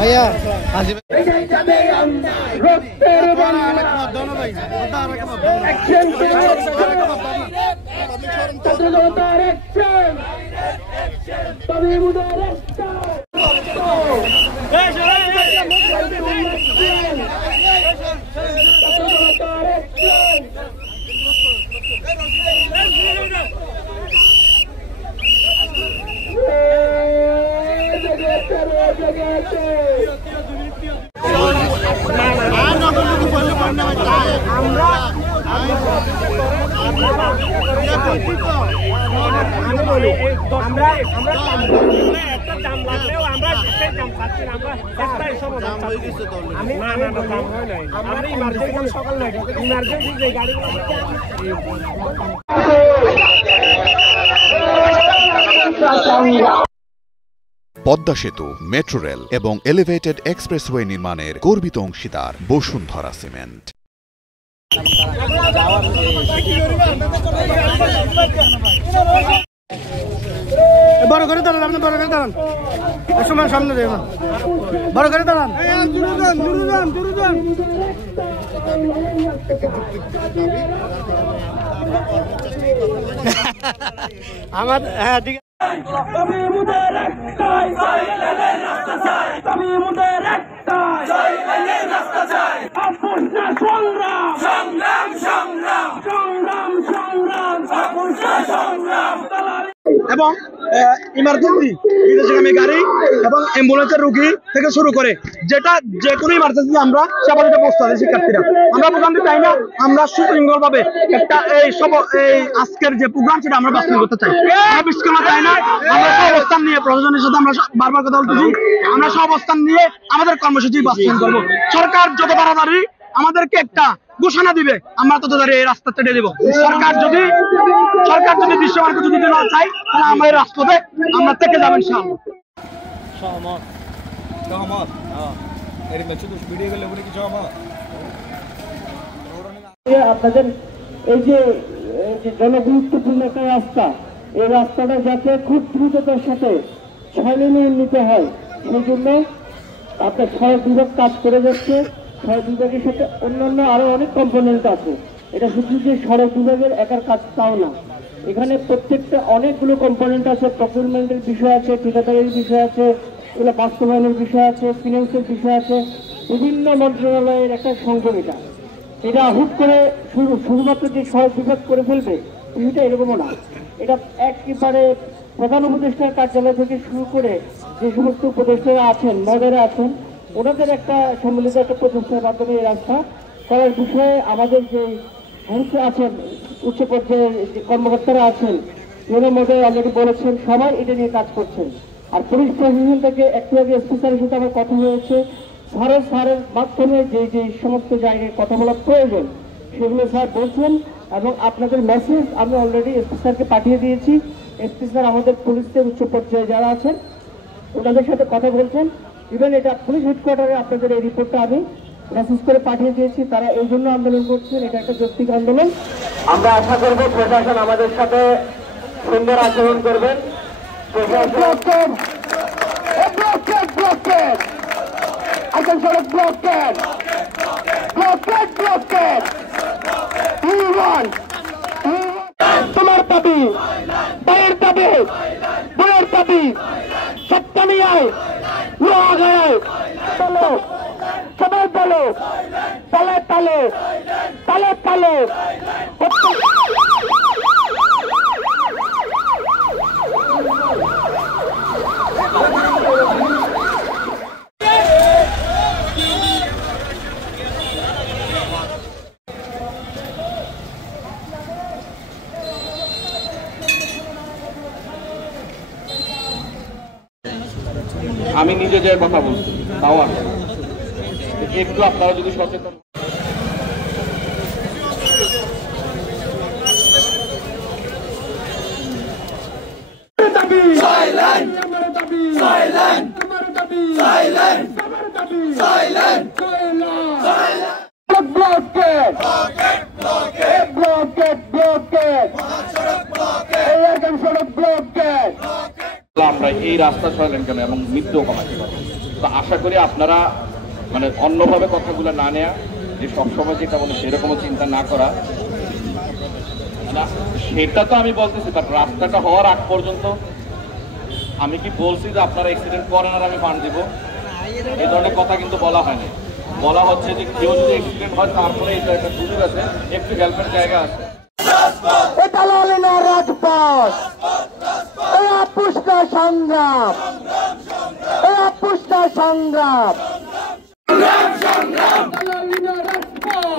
भैया পদ্মা সেতু, metro rail এবং এলিভেটেড এক্সপ্রেসওয়ে নির্মাণের গর্বিত অংশীদার বসুন্ধরা সিমেন্ট। বড় করে দাঁড়ান, আপনি বড় করে দাঁড়ান, সময় সামনে দেবেন, বড় করে দাঁড়ান। আমার হ্যাঁ ঠিক আছে। এবং ইমার্জেন্সি বিদেশগামী গাড়ি এবং অ্যাম্বুলেন্সের রোগী থেকে শুরু করে যেটা যে কোনো ইমার্জেন্সি আমরা সেবা দিতে প্রস্তুত আছি শিক্ষার্থীরা। আমরা প্রোগ্রামটি চাই না, আমরা সুশৃঙ্খল ভাবে একটা এই আজকের যে প্রোগ্রাম সেটা আমরা বাস্তবায়ন করতে চাই। আমরা বিশৃঙ্খলা চাই না, আমরা সহাবস্থান নিয়ে প্রশাসনের সাথে আমরা বারবার কথা বলতেছি, আমরা সহাবস্থান নিয়ে আমাদের কর্মসূচি বাস্তবায়ন করবো। সরকার যত তাড়াতাড়ি আমাদেরকে একটা ঘোষণা দিবে আমরা তত তাড়াতাড়ি এই রাস্তা ছেড়ে দেবো। সরকার যদি দৃশ্যমান কিছু দিতে না চাই তাহলে আমরা এই রাস্তাতে আমরা থেকে যাবেন। আপনাদের এই যে জনগুরুত্বপূর্ণ একটা রাস্তা, এই রাস্তাটা যাতে খুব দ্রুততার সাথে 6 লেনে উন্নীত হয় সেই জন্য আপনার সড়ক বিভাগ কাজ করে যাচ্ছে। সড়ক বিভাগের সাথে অন্যান্য আরো অনেক কম্পোনেন্ট আছে। এটা শুধু যে সড়ক বিভাগের একার কাজ তাও না, এখানে প্রত্যেকটা অনেকগুলো কম্পোনেন্ট আছে। প্রকিউরমেন্টের বিষয় আছে, ঠিকাদারের বিষয় আছে, এগুলো বাস্তবায়নের বিষয় আছে, ফিনান্সের বিষয় আছে, বিভিন্ন মন্ত্রণালয়ের একটা সংযোগ। এটা হুট করে শুধুমাত্র যে সড়ক বিভাগ করে ফেলবে এটা এরকমও না। এটা একেবারে প্রধান উপদেষ্টার কার্যালয় থেকে শুরু করে যে সমস্ত উপদেষ্টারা আছেন, মহিলারা আছেন, ওনাদের একটা সম্মিলিত একটা প্রচেষ্টার মাধ্যমে এই রাস্তা করার বিষয়ে আমাদের যে সংস্থা আছেন, উচ্চ পর্যায়ের যে কর্মকর্তারা আছেন, ওনার মধ্যে অলরেডি বলেছেন সবাই এটা নিয়ে কাজ করছেন। আর পুলিশ প্রশাসন থেকে একটু আগে এসপি স্যারের সাথে আমার কথা হয়েছে, স্যারের মাধ্যমে যে সমস্ত জায়গায় কথা বলা প্রয়োজন সেগুলো স্যার বলছেন। এবং আপনাদের মেসেজ আমি অলরেডি এসপি স্যারকে পাঠিয়ে দিয়েছি। এসপি স্যার আমাদের পুলিশের উচ্চ পর্যায়ে যারা আছেন ওনাদের সাথে কথা বলছেন। ইভেন এটা পুলিশ হেডকোয়ার্টারে আপনাদের এই রিপোর্টটা আমি মেসেজ করে পাঠিয়ে দিয়েছি। তারা এই জন্য আন্দোলন করছেন, এটা একটা যৌক্তিক আন্দোলন। আমরা আশা করব প্রশাসন আমাদের সাথে সুন্দর আচরণ করবেন। তোমার দাবি, বইয়ের দাবি, বইয়ের দাবি সপ্তমিয়ায় লোহাগায় চলো, সবাই বলো তালে তালে তালে তালে। আমি নিজে যে কথা বলছি তাও একটু আপনারা যদি সচেতন। দাবি দাবি সাইলেন্ট তোমার দাবি সাইলেন্ট তোমার দাবি silent blockade blockade blockade blockade এলাকার সড়ক ব্লকেট আমরা এই রাস্তা সরালেন কেন এবং মৃত্যুও কমাতে পারবো। তো আশা করি আপনারা মানে অন্যভাবে কথাগুলো না নেয়া, যে সবসময় যেটা বলে সেরকমও চিন্তা না করা, সেটা তো আমি বলতেছি। বাট রাস্তাটা হওয়ার আগ পর্যন্ত আমি কি বলছি যে আপনারা অ্যাক্সিডেন্ট করেন আর আমি ফান্ড দিব? এই ধরনের কথা কিন্তু বলা হয়নি। বলা হচ্ছে যে কেউ যদি অ্যাক্সিডেন্ট হয় তারপরে এটা একটা সুযোগ আছে, একটু হেল্পের জায়গা আছে। এটা লালিনা রাজপথ, এই আপুষ্টা সংগ্রাম, এই আপুষ্টা সংগ্রাম। লালিনা রাজপথ,